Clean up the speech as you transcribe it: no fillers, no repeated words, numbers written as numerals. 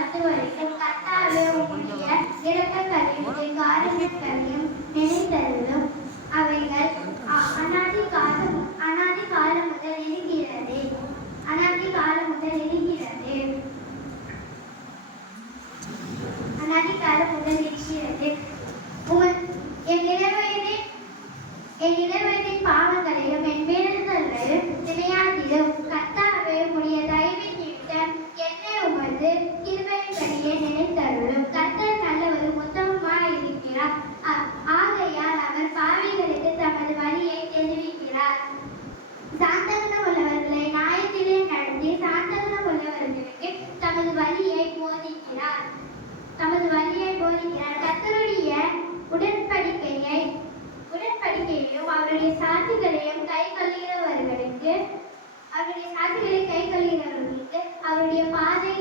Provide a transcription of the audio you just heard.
10 வரைக்கும் கர்த்தாவே உம்முடைய இரக்கங்களையும் காருண்யங்களையும் நினைத்தருளும். அவைகள் அநாதி காலம் முதல் இருக்கிறது. அநாதி காலம் முதல் இருக்கிறது. அநாதி காலம் முதல் இருக்கிறது. என் இளவயதின் பாவங்களையும் என் மீறல்களையும் நினையாதிரும். கர்த்தாவே உம்முடைய தயவின் நிமித்தம் என்னை உமது கிருபையின்படியே நினைத்தருளும். கர்த்தர் நல்லவரும் உத்தமமாய் இருக்கிறார். ஆகையால் அவர் பாவிகளுக்கு தமது வழியை தெரிவிக்கிறார். சாந்தகுணம் உள்ளவர்களை நியாயத்திலே நடத்தி சாந்தகுணம் உள்ளவர்களுக்கு தமது வழியை போதிக்கிறார். கர்த்தருடைய உடன்படிக்கையையும் அவருடைய சாட்சிகளையும் கை கொள்கிறவர்களுக்கு அவருடைய பாதைகளை